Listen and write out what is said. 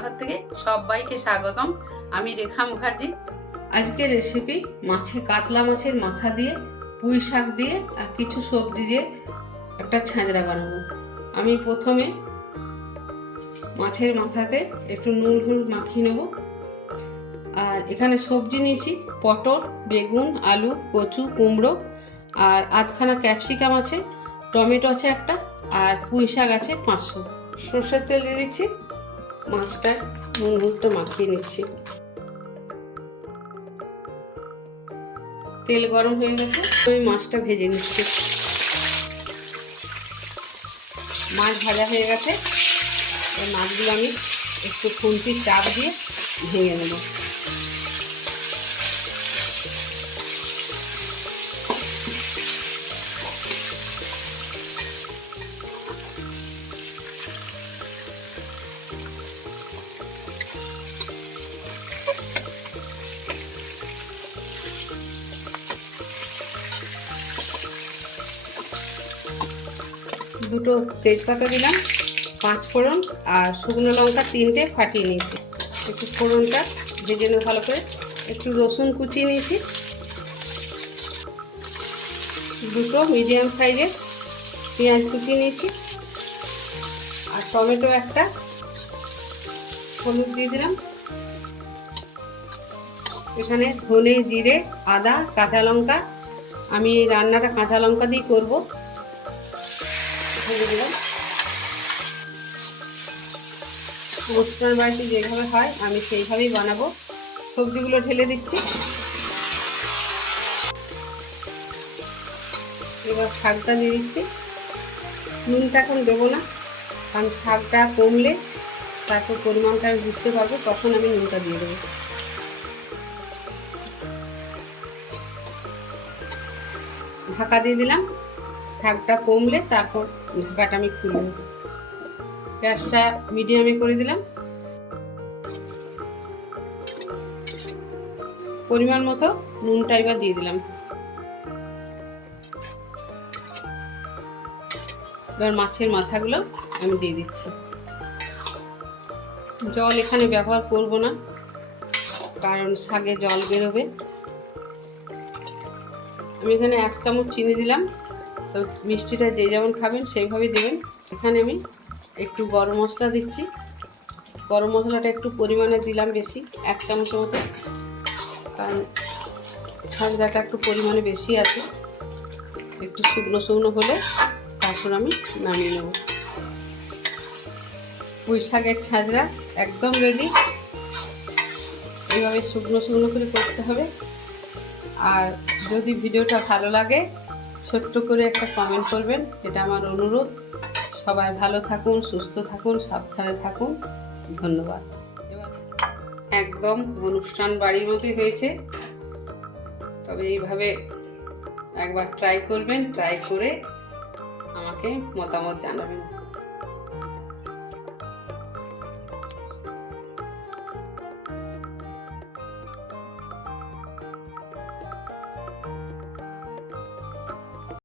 রান্নাঘর থেকে সবাইকে স্বাগতম। আমি রেখা মুখার্জি। আজকে রেসিপি কাতলা মাছের মাথা দিয়ে পুঁই শাক দিয়ে আর কিছু সবজি দিয়ে একটা ছাঁচড়া বানাবো। আমি প্রথমে মাছের মাথাতে একটু নুন হলুদ মাখিয়ে নেব। আর এখানে সবজি নিয়েছি পটল, বেগুন, আলু, কচু, কুমড়ো আর আধখানা ক্যাপসিকাম আছে, টমেটো আছে একটা, আর পুঁই শাক আছে 500। সরষের তেল দিয়ে দিচ্ছি, মাছটা নুন হলুদটা মাখিয়ে নিচ্ছি। তেল গরম হয়ে গেছে, আমি মাছটা ভেজে নিচ্ছি। মাছ ভাজা হয়ে গেছে, এই মাছগুলো আমি একটু খুন্তির চাপ দিয়ে ভেঙে নেব। দুটো তেজপাতা দিলাম, 5 ফোড়ন আর শুকনো লঙ্কা 3টে ফাটিয়ে নিয়েছি। একটু ফোড়নটা ভেজে নেব ভালো করে। একটু রসুন কুচিয়ে নিয়েছি, দুটো মিডিয়াম সাইজের পেঁয়াজ কুচিয়ে নিয়েছি, আর টমেটো একটা, হলুদ দিয়ে দিলাম। এখানে ধনে, জিরে, আদা, কাঁচা লঙ্কা, আমি এই রান্নাটা কাঁচা লঙ্কা দিয়ে করবো। দিলাম অনুষ্ঠান বাড়িতে যেভাবে হয় আমি সেইভাবেই বানাবো। সবজিগুলো ঢেলে দিচ্ছি। এবার শাকটা দিয়ে দিচ্ছি। নুনটা এখন দেবো না, কারণ শাকটা কমলে তারপর পরিমাণটা আমি বুঝতে পারবো, তখন আমি নুনটা দিয়ে দেবো। ঢাকা দিয়ে দিলাম, শাকটা কমলে তারপর ঢাকাটা আমি খুলে নেব। গ্যাসটা মিডিয়ামে করে দিলাম। পরিমাণ মতো নুনটা এবার দিয়ে দিলাম। এবার মাছের মাথাগুলো আমি দিয়ে দিচ্ছি। জল এখানে ব্যবহার করব না, কারণ শাকে জল বেরোবে। আমি এখানে 1 চামচ চিনি দিলাম, তো মিষ্টিটা যে যেমন খাবেন সেইভাবে দেবেন। এখানে আমি একটু গরম মশলা দিচ্ছি। গরম মশলাটা একটু পরিমাণে দিলাম বেশি, 1 চামচ মতো, কারণ ছাঁচড়াটা একটু পরিমাণে বেশি আছে। একটু শুকনো শুকনো হলে তারপর আমি নামিয়ে নেব। পুঁই শাকের ছাঁচড়া একদম রেডি। এইভাবে শুকনো শুকনো করে করতে হবে। আর যদি ভিডিওটা ভালো লাগে ছোট্ট করে একটা কমেন্ট করবেন, এটা আমার অনুরোধ। সবাই ভালো থাকুন, সুস্থ থাকুন, সাবধানে থাকুন। ধন্যবাদ। এবার একদম অনুষ্ঠান বাড়ির মতোই হয়েছে, তবে এইভাবে একবার ট্রাই করবেন, ট্রাই করে আমাকে মতামত জানাবেন।